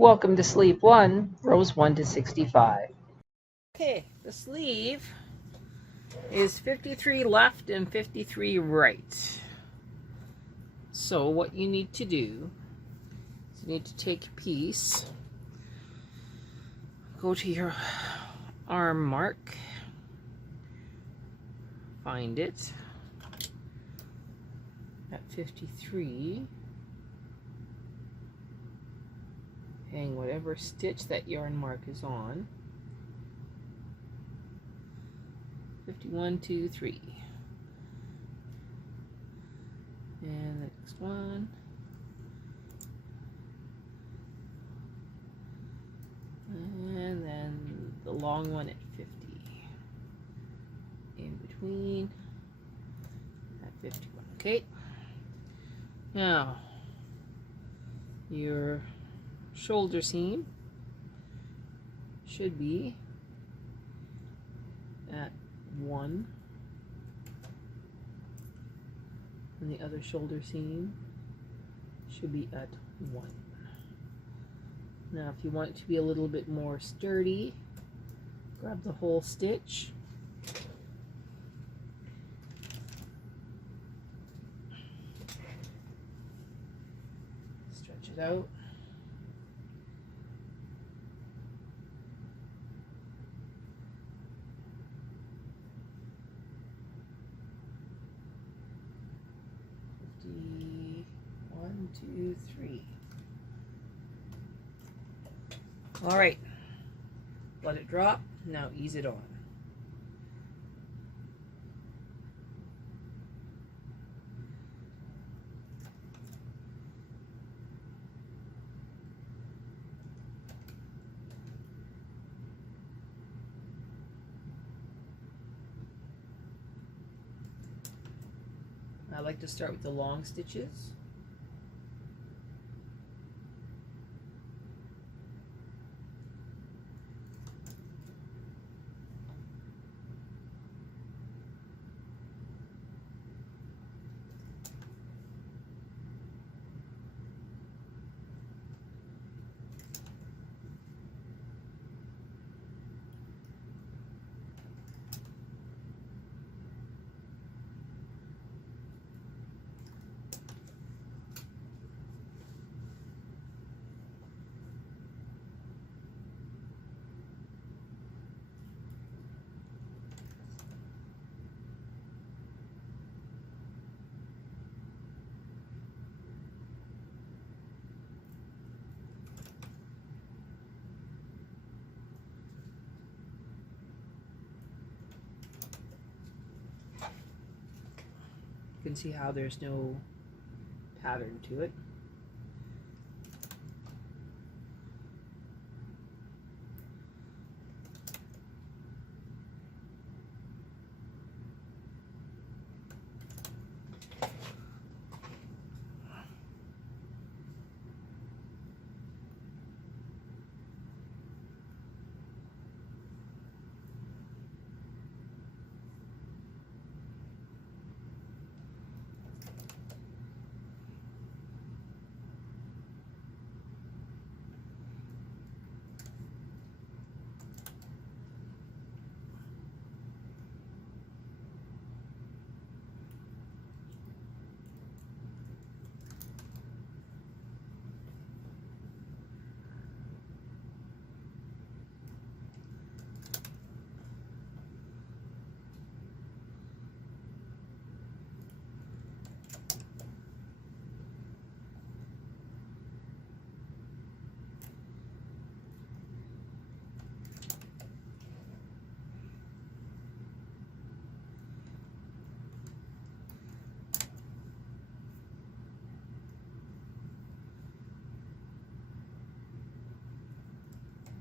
Welcome to Sleeve 1, rows 1 to 65. Okay, the sleeve is 53 left and 53 right. So what you need to do is you need to take a piece, go to your arm mark, find it at 53, hang whatever stitch that yarn mark is on. 51, 2, 3. And the next one. And then the long one at 50. In between at 51. Okay. Now, your shoulder seam should be at 1, and the other shoulder seam should be at 1. Now if you want it to be a little bit more sturdy, grab the whole stitch, stretch it out, One, two, three. All right, let it drop. Now ease it on. I like to start with the long stitches. You can see how there's no pattern to it.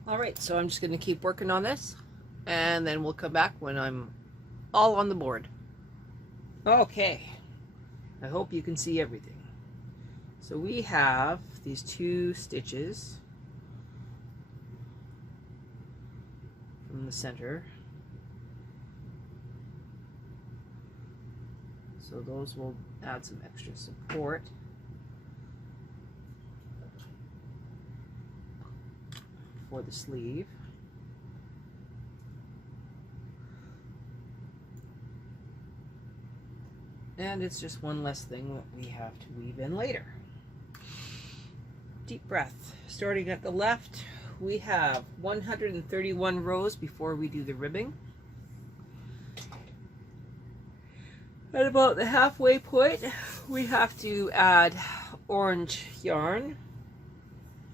All right, so I'm just going to keep working on this, and then we'll come back when I'm all on the board. Okay, I hope you can see everything. So we have these 2 stitches from the center. So those will add some extra support. for the sleeve. And it's just one less thing that we have to weave in later. Deep breath. Starting at the left, we have 131 rows before we do the ribbing. At about the halfway point, we have to add orange yarn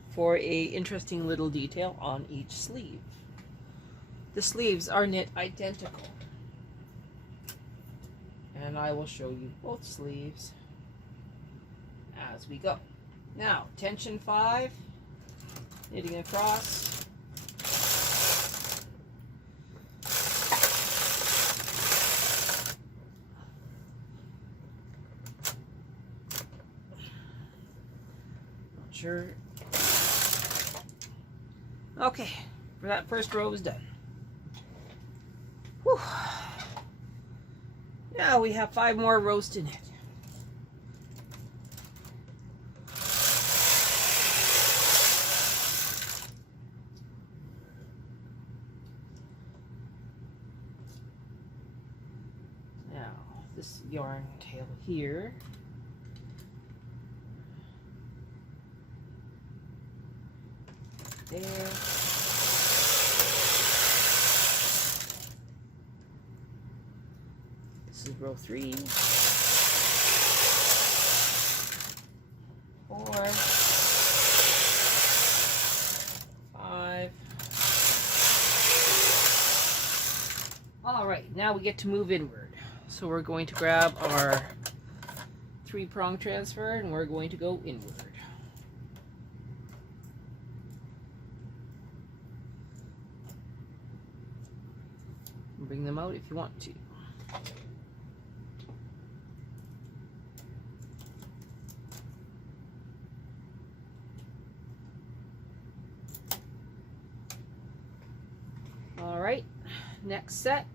for a interesting little detail on each sleeve. The sleeves are knit identical. And I will show you both sleeves as we go. Now, tension 5, knitting across. Not sure. Okay, for that first row is done. Whew. Now we have 5 more rows to knit. Now, this yarn tail here. There. This is row 3, 4, 5. All right, now we get to move inward. So we're going to grab our 3-prong transfer and we're going to go inward. Bring them out if you want to. All right, next set.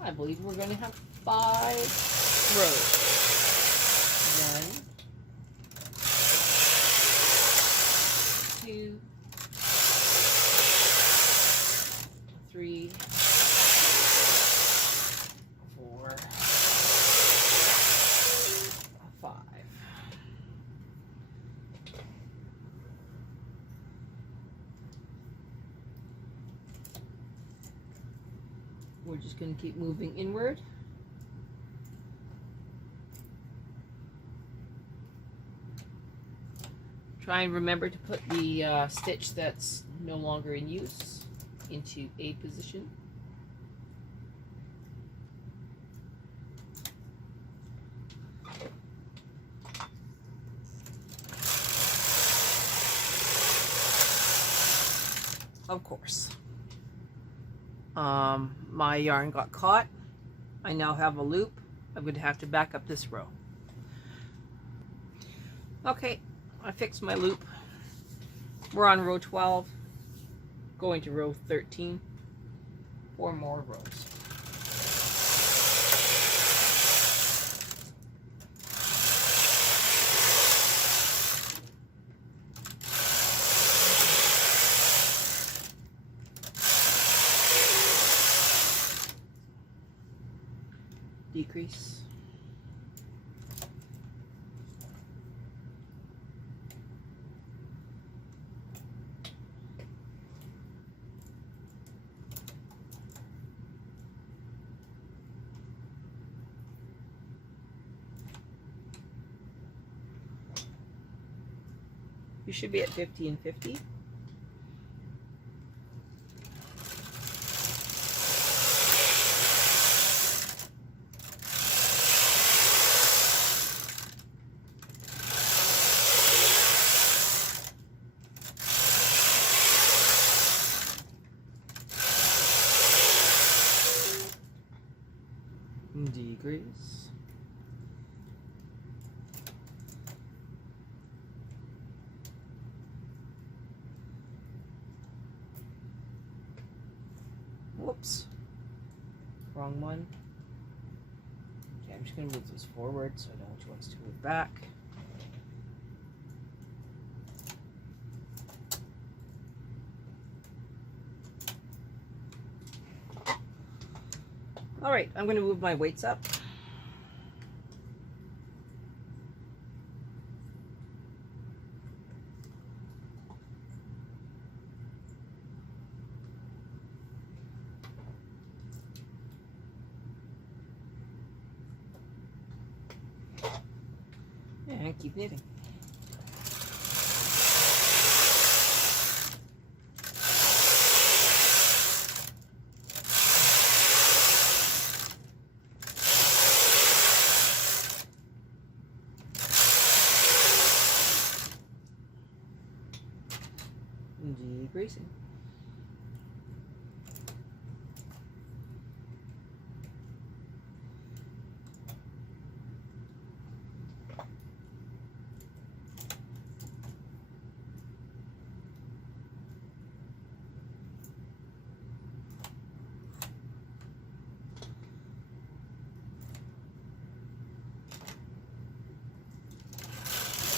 I believe we're going to have 5 rows. 1, 2, 3, 4, 5. We're just going to keep moving inward. Try and remember to put the stitch that's no longer in use into A position. Of course. My yarn got caught. I now have a loop. I'm going to have to back up this row. Okay, I fixed my loop. We're on row 12, going to row 13. 4 more rows. Decrease. You should be at 50 and 50. Decrease. Whoops. Wrong one. Okay. I'm just going to move this forward so I know which ones to move back. All right, I'm going to move my weights up. And keep knitting. Decreasing.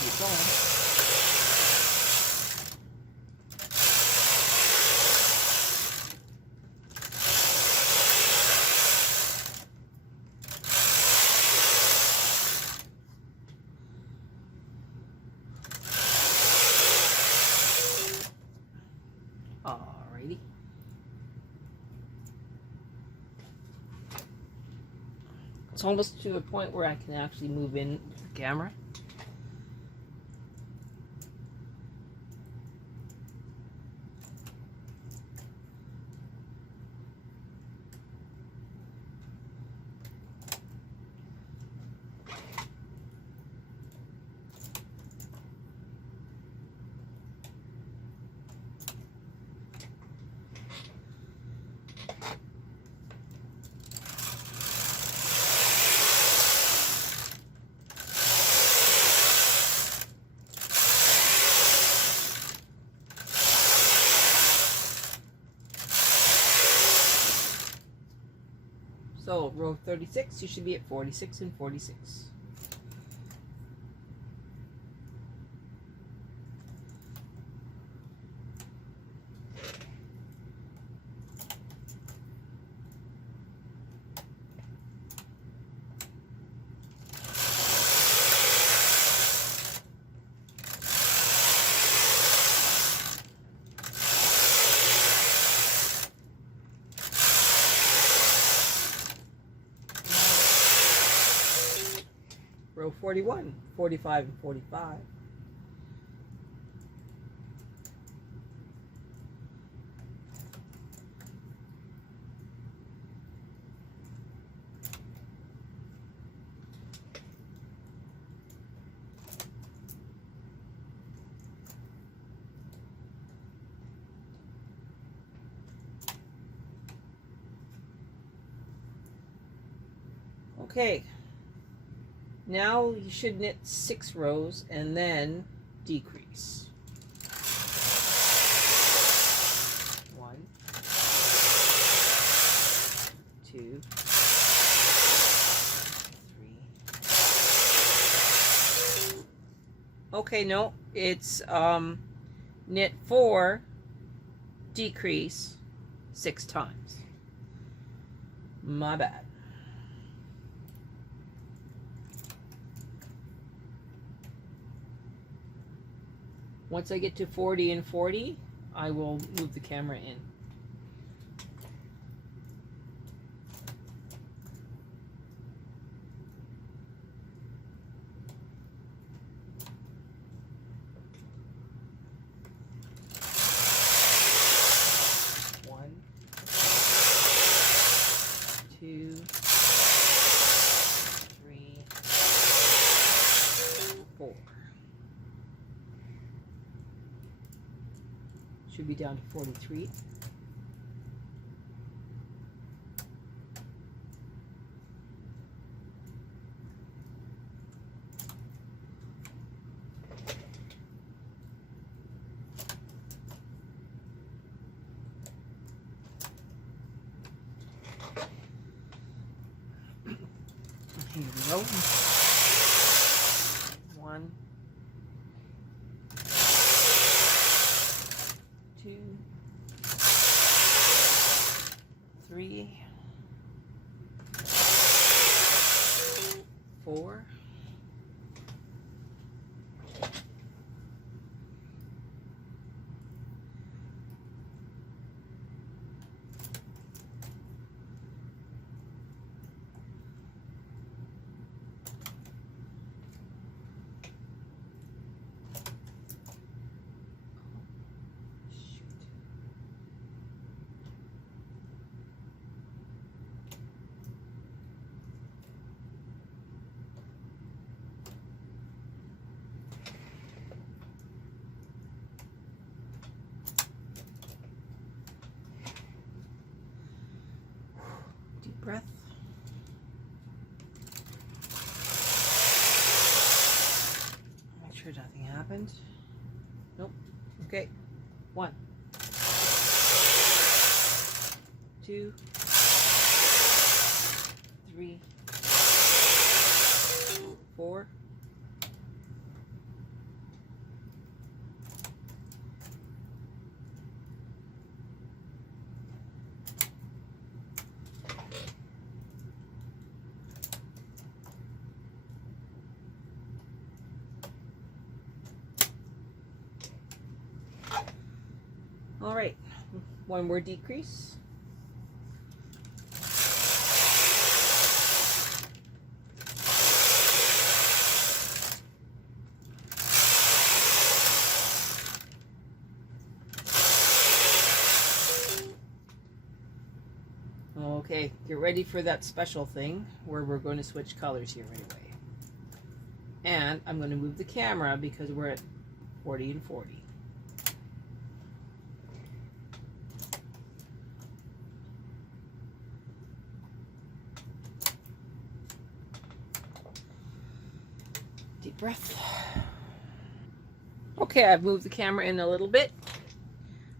Keep going. Alrighty. It's almost to the point where I can actually move in the camera. So row 36, you should be at 46 and 46. Row 41, 45 and 45. Okay. Now you should knit 6 rows and then decrease. 1, 2, 3. Okay, no, it's knit 4, decrease 6 times. My bad. Once I get to 40 and 40, I will move the camera in. One, 2, 3, 4. Should be down to 43. Here we go. 1, 2, 3, 4, deep breath. Make sure nothing happened. Nope. Okay. 1, 2, 3, 4, 5. All right. 1 more decrease. Okay, get ready for that special thing where we're going to switch colors here right away. And I'm going to move the camera because we're at 40 and 40. Deep breath. Okay, I've moved the camera in a little bit.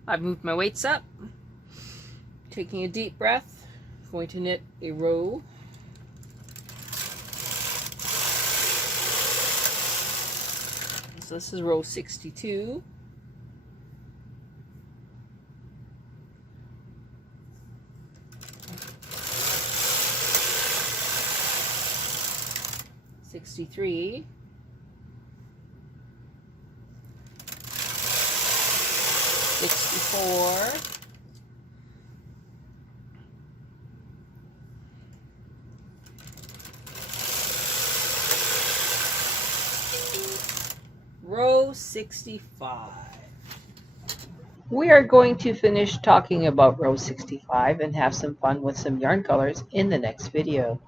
I've moved my weights up. Taking a deep breath. Going to knit a row. So this is row 62. $63. 64. 65. We are going to finish talking about row 65 and have some fun with some yarn colors in the next video.